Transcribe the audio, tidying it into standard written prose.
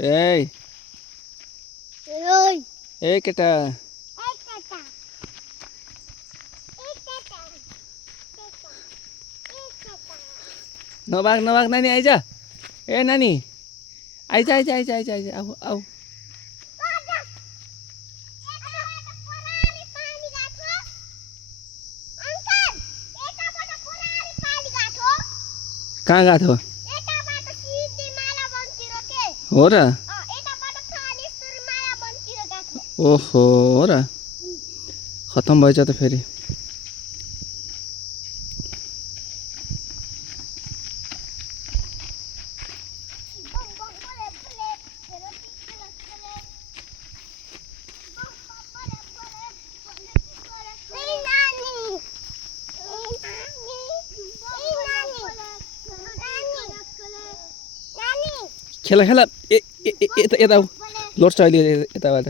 ए ए केटा नभाग नभाग नानी आइज ए नानी आइज आइज आइज आइज आइज आऊ आऊ कहाँ गएको थियो हो र ओहो हो र खतम भएछ त फेरि खेला खेला यता यता लोड्छ अहिले यताबाट